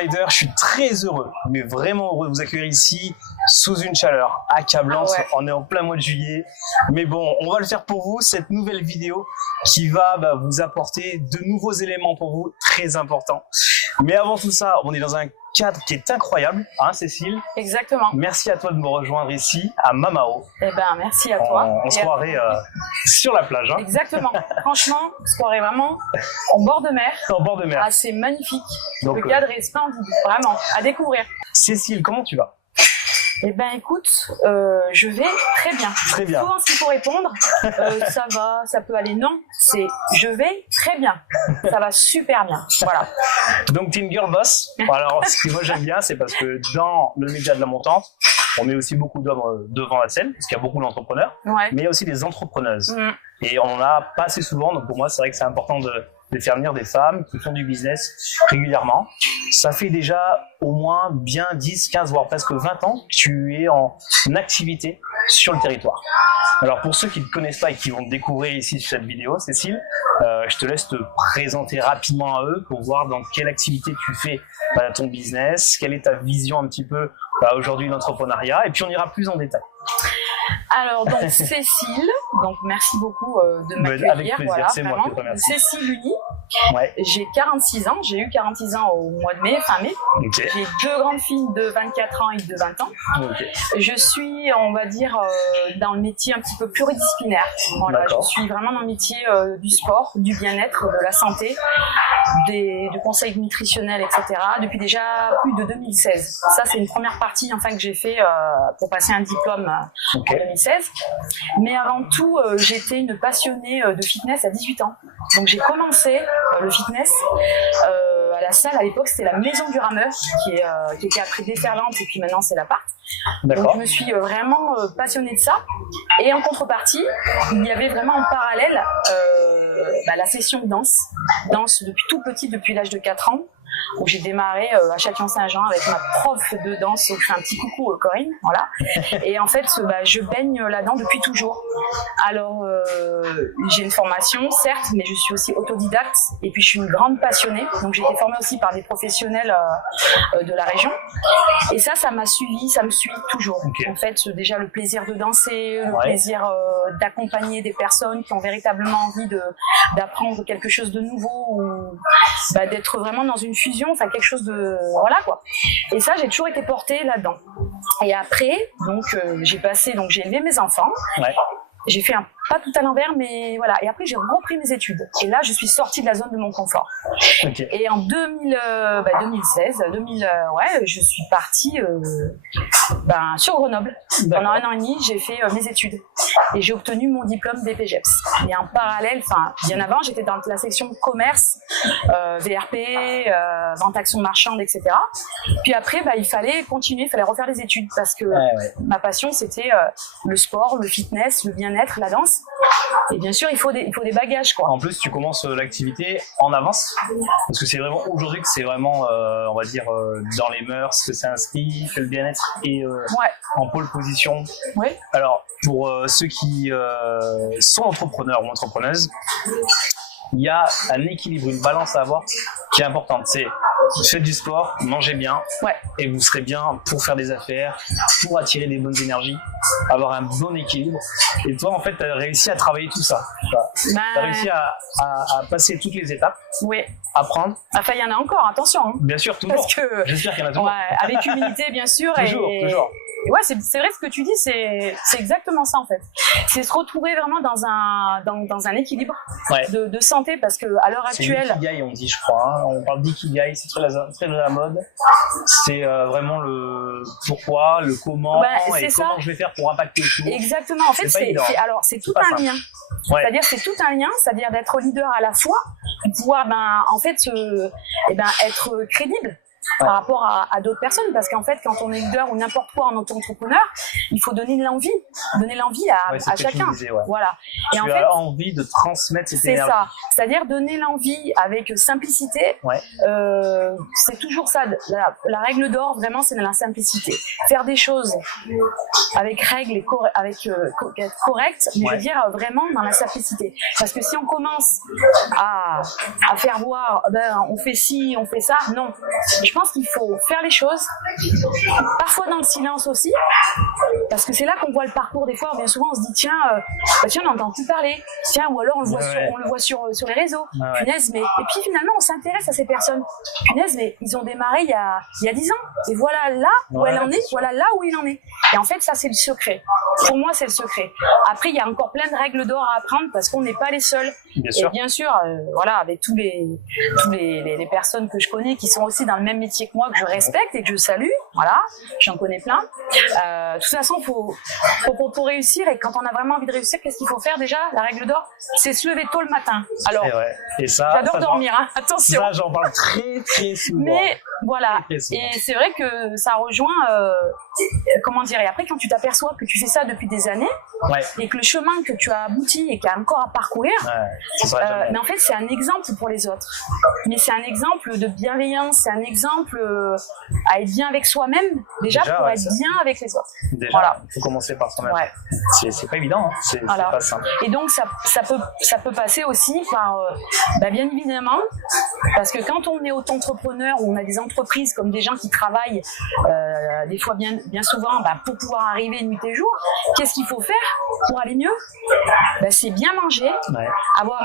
Insider, je suis très heureux, mais vraiment heureux de vous accueillir ici sous une chaleur accablante. Ah ouais. On est en plein mois de juillet, mais bon, on va le faire pour vous, cette nouvelle vidéo qui va vous apporter de nouveaux éléments pour vous, très importants. Mais avant tout ça, on est dans un cadre qui est incroyable, hein Cécile? Exactement. Merci à toi de me rejoindre ici, à Mamao. Eh ben, merci à toi. On se croirait sur la plage. Hein. Exactement. Franchement, on se croirait vraiment en bord de mer. En bord de mer. Ah, c'est magnifique. Donc, le cadre est splendide, vraiment, à découvrir. Cécile, comment tu vas? Eh ben, écoute, je vais très bien. Très bien. Souvent, s'il faut répondre, ça va, ça peut aller. Non, c'est je vais très bien. Ça va super bien. Voilà. Donc, tu es une girl boss. Alors, ce que moi j'aime bien, c'est parce que dans le média de la montante, on met aussi beaucoup d'hommes devant la scène, parce qu'il y a beaucoup d'entrepreneurs, Ouais. mais il y a aussi des entrepreneuses. Mm. Et on en a pas assez souvent, donc pour moi, c'est vrai que c'est important de faire venir des femmes qui font du business régulièrement. Ça fait déjà au moins bien 10, 15, voire presque 20 ans que tu es en activité sur le territoire. Alors pour ceux qui ne te connaissent pas et qui vont te découvrir ici sur cette vidéo, Cécile, je te laisse te présenter rapidement à eux pour voir dans quelle activité tu fais ton business, quelle est ta vision un petit peu aujourd'hui de l'entrepreneuriat, et puis on ira plus en détail. Alors, donc, Cécile, donc merci beaucoup de m'accueillir. Avec plaisir, voilà, c'est moi vraiment. qui te remercie. Cécile Luni, Ouais. j'ai 46 ans, j'ai eu 46 ans au mois de mai, fin mai. Ok. J'ai deux grandes filles de 24 ans et de 20 ans. Ok. Je suis, on va dire, dans le métier un petit peu pluridisciplinaire. Voilà, je suis vraiment dans le métier du sport, du bien-être, de la santé, du conseil nutritionnel, etc. depuis déjà plus de 2016. Ça, c'est une première partie enfin que j'ai fait pour passer un diplôme en 2016. Mais avant tout, j'étais une passionnée de fitness à 18 ans. Donc j'ai commencé le fitness à la salle. À l'époque, c'était la Maison du Rameur qui était après déferlante et puis maintenant c'est l'appart. Donc je me suis vraiment passionnée de ça. Et en contrepartie, il y avait vraiment en parallèle la session de danse. Danse depuis tout petit, depuis l'âge de 4 ans. Où j'ai démarré à Châtillon-Saint-Jean avec ma prof de danse, où je fais un petit coucou Corinne, voilà. Et en fait, je baigne là-dedans depuis toujours. Alors, j'ai une formation, certes, mais je suis aussi autodidacte, et puis je suis une grande passionnée. Donc, j'ai été formée aussi par des professionnels de la région. Et ça m'a suivi, ça me suit toujours. En fait, déjà le plaisir de danser, le plaisir d'accompagner des personnes qui ont véritablement envie d'apprendre quelque chose de nouveau, ou d'être vraiment dans une fusion, enfin quelque chose de voilà quoi. Et ça, j'ai toujours été portée là-dedans. Et après, donc j'ai élevé mes enfants. Ouais. J'ai fait pas tout à l'envers, mais voilà. Et après, j'ai repris mes études. Et là, je suis sortie de la zone de mon confort. Okay. Et en 2016, je suis partie sur Grenoble. Pendant 1 an et demi, j'ai fait mes études. Et j'ai obtenu mon diplôme BPGEPS. Et en parallèle, bien avant, j'étais dans la section commerce, VRP, vente action marchande, etc. Puis après, il fallait continuer, il fallait refaire les études parce que ma passion, c'était le sport, le fitness, le bien-être, la danse. Et bien sûr, il faut des bagages, quoi. En plus, tu commences l'activité en avance, parce que c'est vraiment aujourd'hui que c'est vraiment, on va dire, dans les mœurs, que c'est inscrit, que le bien-être est en pôle position. Ouais. Alors, pour ceux qui sont entrepreneurs ou entrepreneuses, il y a un équilibre, une balance à avoir qui est importante. C'est faites du sport, mangez bien, et vous serez bien pour faire des affaires, pour attirer des bonnes énergies, avoir un bon équilibre. Et toi, en fait, tu as réussi à travailler tout ça. Tu as réussi à passer toutes les étapes, apprendre. Enfin, il y en a encore, attention. Hein. Bien sûr, toujours. J'espère qu'il y en a toujours. Avec humilité, bien sûr. Toujours. Ouais, c'est vrai ce que tu dis, c'est exactement ça en fait. C'est se retrouver vraiment dans un équilibre de santé, parce que à l'heure actuelle. C'est l'ikigai, on dit, je crois. Hein. On parle d'ikigai, c'est très de la mode. C'est vraiment le pourquoi, le comment, et comment je vais faire pour impacter tout. Exactement. En fait, c'est tout un lien. C'est-à-dire, c'est tout un lien, c'est-à-dire d'être leader à la fois, pouvoir être crédible. Par rapport à d'autres personnes, parce qu'en fait, quand on est leader ou n'importe quoi en auto-entrepreneur, il faut donner l'envie à chacun. Voilà. Et en fait, envie de transmettre cette énergie. C'est ça. C'est-à-dire donner l'envie avec simplicité. C'est toujours ça. La règle d'or, vraiment, c'est de la simplicité. Faire des choses avec règles et être correct, mais je veux dire vraiment dans la simplicité. Parce que si on commence à faire voir, on fait ci, on fait ça, non. Je pense pense qu'il faut faire les choses, parfois dans le silence aussi, parce que c'est là qu'on voit le parcours des fois. Bien souvent, on se dit tiens, on n'entend plus parler, tiens, ou alors on le voit sur les réseaux. Punaise, mais et puis finalement, on s'intéresse à ces personnes. Punaise, mais ils ont démarré il y a 10 ans, et voilà là où elle en est, voilà là où il en est. Et en fait, ça c'est le secret. Pour moi, c'est le secret. Après, il y a encore plein de règles d'or à apprendre parce qu'on n'est pas les seuls. Et bien sûr, voilà, avec tous les personnes que je connais qui sont aussi dans le même métier que moi, que je respecte et que je salue, voilà, j'en connais plein. De toute façon, pour réussir, et quand on a vraiment envie de réussir, qu'est-ce qu'il faut faire déjà? La règle d'or, c'est se lever tôt le matin. Alors, et ça, j'adore dormir, hein, attention. Ça, j'en parle très très souvent. Mais voilà, et c'est vrai que ça rejoint, comment dire, et après quand tu t'aperçois que tu fais ça depuis des années, et que le chemin que tu as abouti et qu'il y a encore à parcourir, mais en fait c'est un exemple pour les autres. Mais c'est un exemple de bienveillance, c'est un exemple à être bien avec soi-même, déjà pour être bien avec les autres. Déjà, il faut commencer par soi-même. C'est pas évident, hein. C'est pas simple. Et donc ça peut passer aussi par, bien évidemment, parce que quand on est auto-entrepreneur ou on a des entreprises comme des gens qui travaillent des fois bien souvent pour pouvoir arriver nuit et jour, qu'est-ce qu'il faut faire pour aller mieux? C'est bien manger, avoir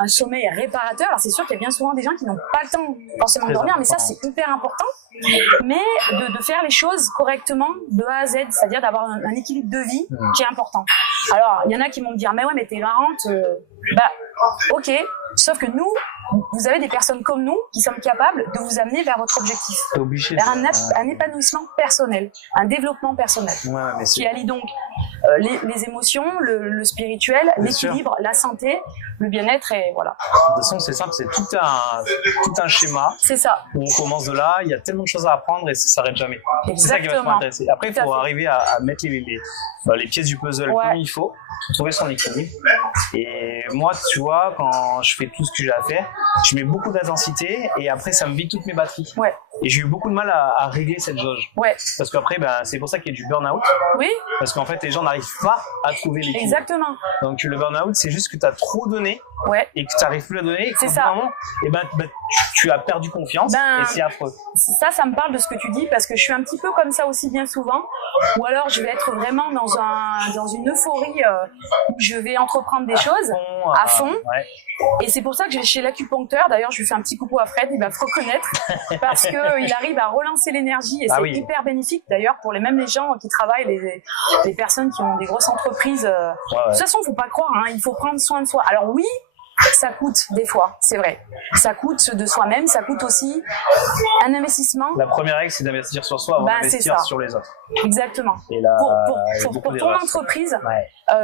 un sommeil réparateur. Alors c'est sûr qu'il y a bien souvent des gens qui n'ont pas le temps forcément de dormir, mais ça c'est hyper important. Mais de faire les choses correctement de A à Z, c'est-à-dire d'avoir un équilibre de vie qui est important. Alors il y en a qui vont me dire mais ouais mais t'es marrante, ok, sauf que nous, vous avez des personnes comme nous qui sommes capables de vous amener vers votre objectif, vers un épanouissement personnel, un développement personnel, qui allie donc les émotions, le spirituel, l'équilibre, la santé, le bien-être, et voilà. De toute façon, c'est simple, c'est tout un schéma. C'est ça. Où on commence de là, il y a tellement de choses à apprendre et ça s'arrête jamais. C'est ça qui va m'intéresser. Après, il faut arriver à mettre les pièces du puzzle comme il faut, trouver son équilibre. Et moi, tu vois, quand je fais tout ce que j'ai à faire, je mets beaucoup d'intensité et après, ça me vide toutes mes batteries. Et j'ai eu beaucoup de mal à régler cette jauge. Parce qu'après, c'est pour ça qu'il y a du burn-out. Oui. Parce qu'en fait, les gens n'arrivent pas à trouver l'équilibre. Exactement. Donc, le burn-out, c'est juste que tu as trop donné et que tu n'arrives plus à donner. C'est ça. Et tu as perdu confiance et c'est affreux. Ça me parle de ce que tu dis parce que je suis un petit peu comme ça aussi bien souvent. Ou alors, je vais être vraiment dans une euphorie où je vais entreprendre des choses à fond. Et c'est pour ça que je vais chez l'acupuncteur. D'ailleurs, je lui fais un petit coucou à Fred, il va se reconnaître parce qu'il arrive à relancer l'énergie et c'est hyper bénéfique d'ailleurs pour les gens qui travaillent, les personnes qui ont des grosses entreprises. De toute façon, il ne faut pas croire, hein, il faut prendre soin de soi. Alors oui, ça coûte des fois, c'est vrai. Ça coûte de soi-même, ça coûte aussi un investissement. La première règle, c'est d'investir sur soi avant d'investir sur les autres. Exactement. Et là, pour ton entreprise,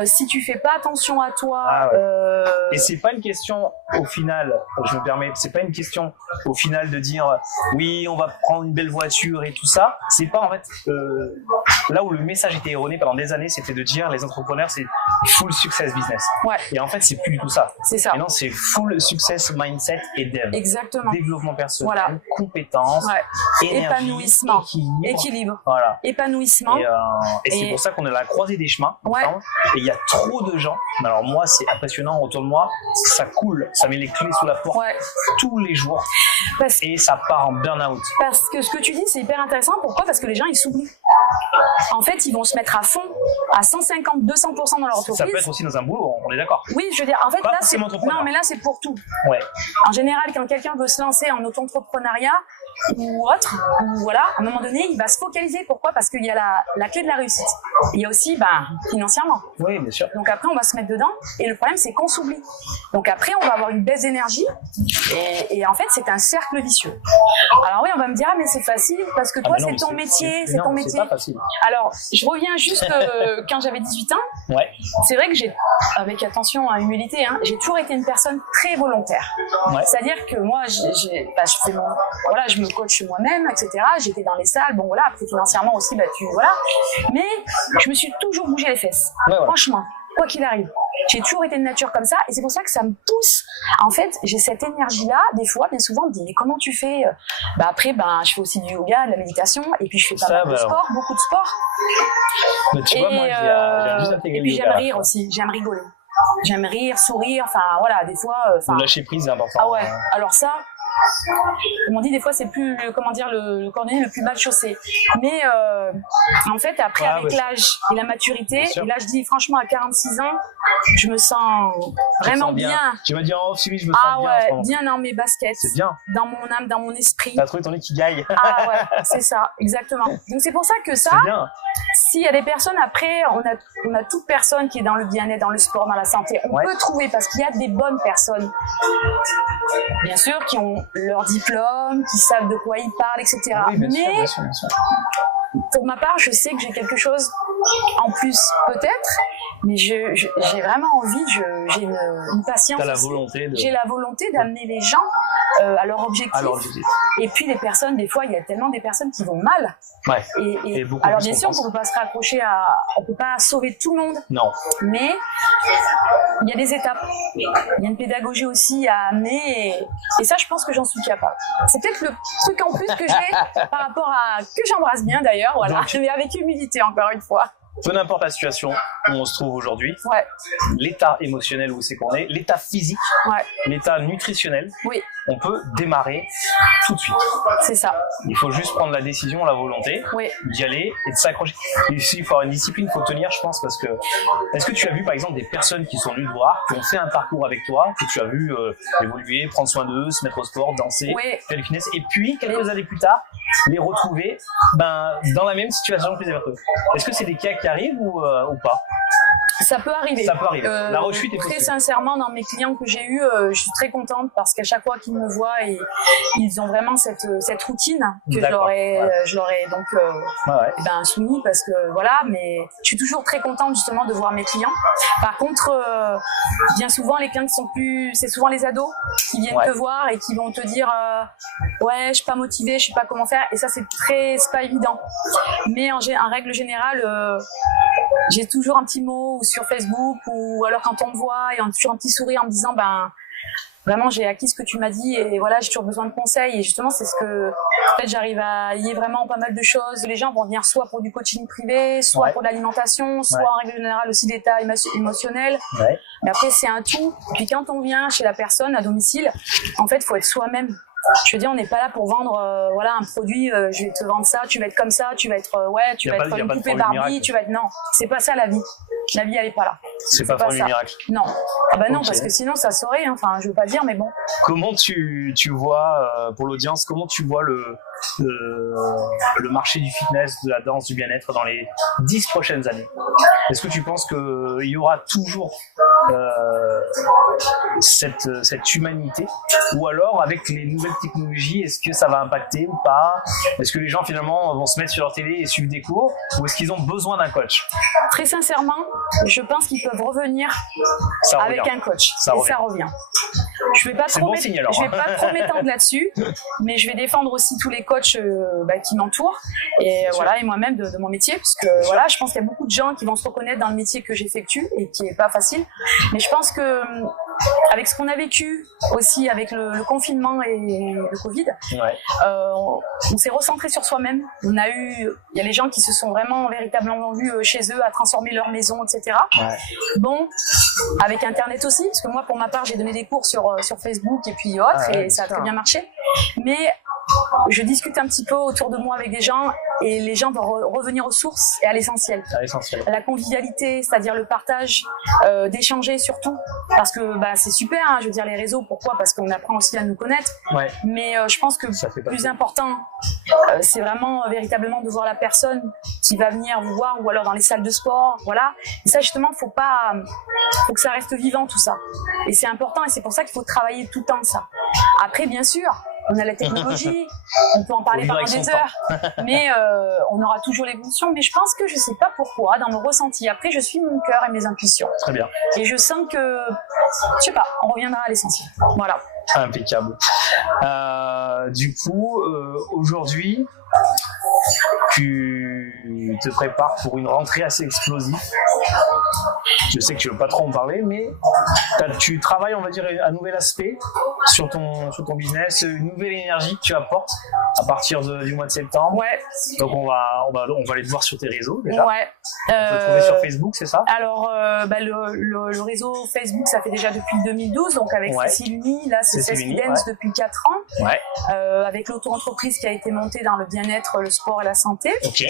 si tu fais pas attention à toi... Et c'est pas une question au final, je me permets, c'est pas une question au final de dire oui, on va prendre une belle voiture et tout ça. C'est pas en fait là où le message était erroné pendant des années, c'était de dire les entrepreneurs c'est full success business. Et en fait, c'est plus du tout ça. C'est ça. Et non, c'est full success mindset et dev. Exactement. Développement personnel, compétences, énergie, épanouissement, équilibre. Voilà. Épanouissement. Et c'est pour ça qu'on est à la croisée des chemins. Et il y a trop de gens. Alors moi, c'est impressionnant autour de moi. Ça coule, ça met les clés sous la porte tous les jours. Et ça part en burn-out. Parce que ce que tu dis, c'est hyper intéressant. Pourquoi? Parce que les gens, ils s'oublient. En fait, ils vont se mettre à fond, à 150, 200% dans leur entreprise. Ça peut être aussi dans un boulot, on est d'accord. Oui, je veux dire, en fait, là, c'est... Non, mais là, c'est pour tout. En général, quand quelqu'un veut se lancer en auto-entrepreneuriat ou autre, ou voilà, à un moment donné, il va se focaliser. Pourquoi? Parce qu'il y a la clé de la réussite. Il y a aussi, financièrement. Oui, bien sûr. Donc après, on va se mettre dedans. Et le problème, c'est qu'on s'oublie. Donc après, on va avoir une baisse d'énergie. Et en fait, c'est un cercle vicieux. Alors oui, on va me dire, mais c'est facile parce que toi, c'est ton métier. C'est ton métier. C'est pas facile. Alors, je reviens juste quand j'avais 18 ans. C'est vrai que avec attention à humilité, j'ai toujours été une personne très volontaire. C'est-à-dire que moi, je me coach moi-même, etc. J'étais dans les salles, après financièrement aussi, mais je me suis toujours bougé les fesses. Franchement, quoi qu'il arrive. J'ai toujours été de nature comme ça et c'est pour ça que ça me pousse. En fait, j'ai cette énergie-là, des fois, bien souvent, on me dit, mais comment tu fais? Après, je fais aussi du yoga, de la méditation et puis je fais pas mal de sport, beaucoup de sport. Mais tu vois, moi, j'ai juste intégré et puis j'aime rire aussi, j'aime rigoler. J'aime rire, sourire, des fois... Le lâcher prise, c'est important. Alors ça, comme on dit des fois c'est plus le cordonnier le plus mal chaussé. Mais en fait après avec l'âge et la maturité, et là je dis franchement à 46 ans, je me sens vraiment bien. Tu m'as dit en off, je me sens bien. Bien dans mes baskets. C'est bien. Dans mon âme, dans mon esprit. T'as trouvé ton ikigai. Ah ouais, c'est ça, exactement. Donc c'est pour ça que ça, s'il y a des personnes après, on a toute personne qui est dans le bien-être, dans le sport, dans la santé. On peut trouver parce qu'il y a des bonnes personnes, bien sûr, qui ont leur diplôme, qui savent de quoi ils parlent, etc. Oui, bien sûr. Pour ma part, je sais que j'ai quelque chose en plus, peut-être, mais j'ai vraiment envie, j'ai une patience. T'as la volonté J'ai la volonté d'amener les gens à leur objectif. Et puis les personnes, des fois, il y a tellement des personnes qui vont mal. Ouais. Et alors bien sûr, on ne peut pas se raccrocher on peut pas sauver tout le monde. Non. Mais il y a des étapes. Il y a une pédagogie aussi à amener. Et ça, je pense que j'en suis capable. C'est peut-être le truc en plus que j'ai par rapport à que j'embrasse bien d'ailleurs. Voilà. Mais avec humilité encore une fois. Peu n'importe la situation où on se trouve aujourd'hui, ouais. L'état émotionnel où c'est qu'on est, l'état physique, ouais. L'état nutritionnel, oui. On peut démarrer tout de suite. C'est ça. Il faut juste prendre la décision, la volonté, oui. D'y aller et de s'accrocher. Il faut avoir une discipline, il faut tenir, je pense, parce que... Est-ce que tu as vu, par exemple, des personnes qui sont venues te voir, qui ont fait un parcours avec toi, que tu as vu évoluer, prendre soin d'eux, se mettre au sport, danser, faire du fitness, et puis, quelques années plus tard, les retrouver dans la même situation que les autres. Est-ce que c'est des cas qui arrivent ou pas? Ça peut arriver. Ça peut arriver. La rechute est possible. Très sincèrement, dans mes clients que j'ai eus, je suis très contente parce qu'à chaque fois qu'ils me voient, ils ont vraiment cette routine que je leur ai donc soumis parce que voilà. Mais je suis toujours très contente justement de voir mes clients. Par contre, bien souvent les clients c'est souvent les ados qui viennent te voir et qui vont te dire ouais, je suis pas motivée, je sais pas comment faire. Et ça c'est pas évident. Mais en règle générale, j'ai toujours un petit mot sur Facebook ou alors quand on me voit et toujours un petit sourire en me disant vraiment j'ai acquis ce que tu m'as dit et voilà, j'ai toujours besoin de conseils. Et justement c'est ce que en fait j'arrive à lier vraiment pas mal de choses. Les gens vont venir soit pour du coaching privé, soit pour de l'alimentation, soit en règle générale aussi d'état émotionnel. Mais après c'est un tout. Puis quand on vient chez la personne à domicile, en fait faut être soi-même. Je veux dire, on n'est pas là pour vendre un produit, je vais te vendre ça, tu vas être comme ça, tu vas être une poupée Barbie, tu vas être... Non, c'est pas ça la vie. La vie, elle est pas là. C'est pas formule miracle. Non. Non, parce que sinon ça saurait, hein. Enfin, je veux pas dire, mais bon. Comment tu vois, pour l'audience, comment tu vois le marché du fitness, de la danse, du bien-être dans les 10 prochaines années? Est-ce que tu penses qu'il y aura toujours cette humanité, ou alors avec les nouvelles technologies, est-ce que ça va impacter ou pas? Est-ce que les gens finalement vont se mettre sur leur télé et suivre des cours, ou est-ce qu'ils ont besoin d'un coach? Très sincèrement, je pense qu'ils peuvent revenir avec un coach. Ça revient. Je vais pas trop m'étendre là-dessus, mais je vais défendre aussi tous les coachs qui m'entourent et et moi-même de mon métier, parce que je pense qu'il y a beaucoup de gens qui vont se reconnaître dans le métier que j'effectue et qui est pas facile. Mais je pense que avec ce qu'on a vécu aussi avec le confinement et le Covid, on s'est recentré sur soi-même. Il y a les gens qui se sont vraiment véritablement vus chez eux à transformer leur maison, etc. Bon, avec Internet aussi, parce que moi pour ma part j'ai donné des cours sur Facebook et puis autres, et ça a très bien marché. Mais je discute un petit peu autour de moi avec des gens et les gens vont revenir aux sources et à l'essentiel. À la convivialité, c'est-à-dire le partage, d'échanger surtout. Parce que c'est super, hein, je veux dire les réseaux, pourquoi? Parce qu'on apprend aussi à nous connaître. Mais je pense que le plus important, c'est vraiment véritablement de voir la personne qui va venir vous voir, ou alors dans les salles de sport, voilà. Et ça justement, faut que ça reste vivant tout ça. Et c'est important, et c'est pour ça qu'il faut travailler tout le temps ça. Après, bien sûr, on a la technologie, on peut en parler pendant des heures, mais on aura toujours l'évolution. Mais je pense que je sais pas pourquoi, dans mon ressenti, après je suis mon cœur et mes intuitions. Très bien. Et je sens que, je sais pas, on reviendra à l'essentiel. Voilà. Impeccable. Du coup, aujourd'hui, tu te prépares pour une rentrée assez explosive. Je sais que tu veux pas trop en parler, mais tu travailles, on va dire, un nouvel aspect sur ton business, une nouvelle énergie que tu apportes à partir du mois de septembre. Ouais. Donc on va aller te voir sur tes réseaux déjà. Ouais. On peut te trouver sur Facebook, c'est ça? Alors le réseau Facebook, ça fait déjà depuis 2012, donc avec Cécile Uni, là c'est Cécile Dance depuis 4 ans. Ouais. Avec l'auto-entreprise qui a été montée dans le bien-être, le sport et la santé. Ok.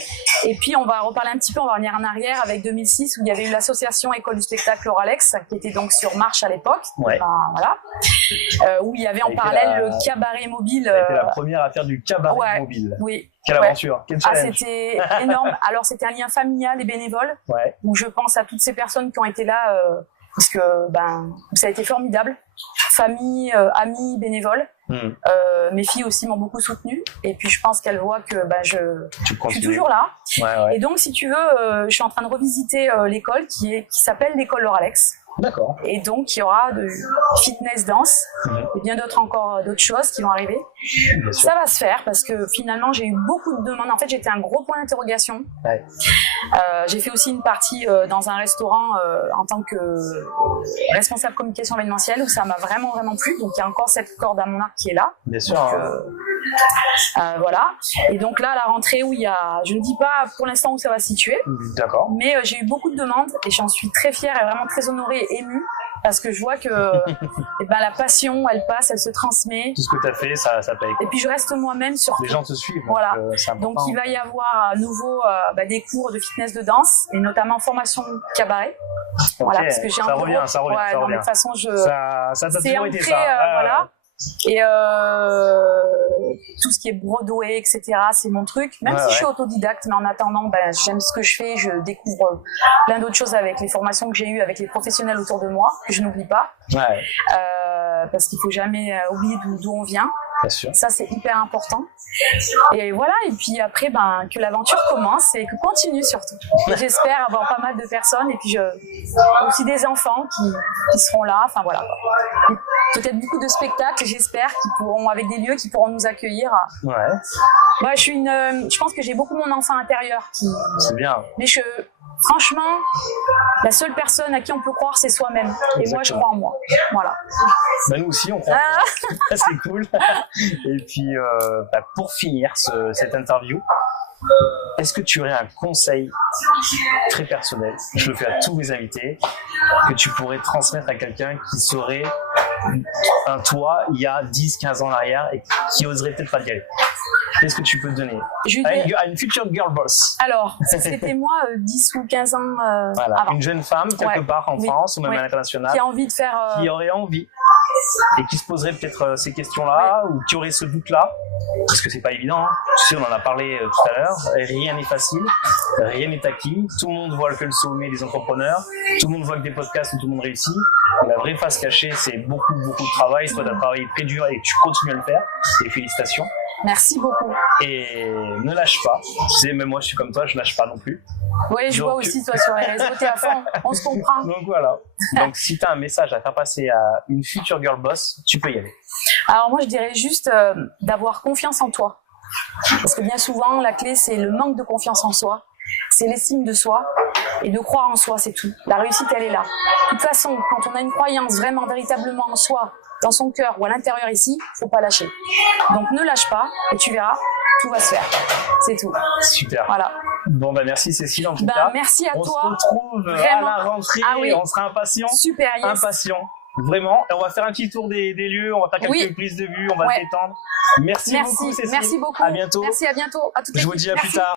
Et puis on va reparler un petit peu, on va revenir en arrière avec 2006 où il y avait eu l'association École du spectacle Oralex qui était donc sur marche à l'époque. Ouais. Enfin, voilà. Où il y avait en parallèle le cabaret mobile. C'était la première à faire du cabaret mobile. Oui. Quelle aventure, quel challenge. C'était énorme. Alors c'était un lien familial et bénévole. Ouais. Où je pense à toutes ces personnes qui ont été là parce que ça a été formidable. Famille, amis, bénévoles. Mes filles aussi m'ont beaucoup soutenue et puis je pense qu'elles voient que je suis toujours là. Ouais. Et donc si tu veux, je suis en train de revisiter l'école qui s'appelle l'école Oralex. D'accord. Et donc il y aura de fitness, danse et bien d'autres choses qui vont arriver. Ça va se faire parce que finalement j'ai eu beaucoup de demandes. En fait j'étais un gros point d'interrogation. Ouais. J'ai fait aussi une partie dans un restaurant en tant que responsable communication événementielle où ça m'a vraiment plu. Donc il y a encore cette corde à mon arc qui est là. Bien sûr. Donc, voilà. Et donc là à la rentrée où je ne dis pas pour l'instant où ça va se situer. D'accord. Mais j'ai eu beaucoup de demandes et j'en suis très fière et vraiment très honorée et émue parce que je vois que la passion elle passe, elle se transmet. Tout ce que tu as fait, ça paye. Et puis je reste moi-même surtout. Les gens te suivent. Voilà. Donc il va y avoir à nouveau des cours de fitness, de danse et notamment formation cabaret. Okay. Voilà, parce que j'ai ça revient. Mais de toute façon, ça t'a toujours été ancré, ça. voilà. Et tout ce qui est Broadway, etc., c'est mon truc. Même si je suis autodidacte, mais en attendant, j'aime ce que je fais. Je découvre plein d'autres choses avec les formations que j'ai eues, avec les professionnels autour de moi, que je n'oublie pas. Ouais. Parce qu'il faut jamais oublier d'où on vient. Bien sûr. Ça, c'est hyper important. Et voilà. Et puis après, que l'aventure commence et que continue surtout. Et j'espère avoir pas mal de personnes et puis aussi des enfants qui seront là. Enfin voilà. Et peut-être beaucoup de spectacles, j'espère, avec des lieux qui pourront nous accueillir. Ouais. Moi, je pense que j'ai beaucoup mon enfant intérieur C'est bien. Mais franchement, la seule personne à qui on peut croire, c'est soi-même. Et moi, je crois en moi. Voilà. Nous aussi, on croit en toi. C'est cool. Et puis, pour finir cette interview, est-ce que tu aurais un conseil très personnel, je le fais à tous mes invités, que tu pourrais transmettre à quelqu'un qui serait un toi il y a 10-15 ans en arrière et qui oserait peut-être pas y aller? Qu'est-ce que tu peux te donner à une future girl boss? Alors, si c'était moi 10 ou 15 ans avant. Une jeune femme quelque part en France ou même à l'international qui a envie de faire... qui aurait envie et qui se poserait peut-être ces questions-là ou qui aurait ce doute-là, parce que c'est pas évident, hein. Tu sais, on en a parlé tout à l'heure, rien n'est facile, rien n'est acquis, tout le monde voit que le sommet des entrepreneurs, tout le monde voit que des podcasts où tout le monde réussit. La vraie face cachée, c'est beaucoup de travail. Toi, tu as travaillé très dur et tu continues à le faire, et félicitations. Merci beaucoup. Et ne lâche pas. Tu sais, même moi, je suis comme toi, je lâche pas non plus. Oui, je vois aussi, toi, sur les réseaux, t'es à fond, on se comprend. Donc voilà. Donc, si tu as un message à faire passer à une future girl boss, tu peux y aller. Alors moi, je dirais juste d'avoir confiance en toi. Parce que bien souvent, la clé, c'est le manque de confiance en soi. C'est l'estime de soi et de croire en soi, c'est tout. La réussite, elle est là. De toute façon, quand on a une croyance vraiment, véritablement en soi, dans son cœur ou à l'intérieur ici, faut pas lâcher. Donc ne lâche pas et tu verras, tout va se faire. C'est tout. Super. Voilà. Bon, Merci Cécile en tout cas. Merci à toi. On se retrouve vraiment à la rentrée. Ah oui. On sera impatients. Super, yes. Impatients. Vraiment. Et on va faire un petit tour des lieux. On va faire quelques prises de vue. On va se détendre. Merci beaucoup Cécile. Merci beaucoup. À bientôt. Merci, à bientôt. À toute Je vous dis à plus tard.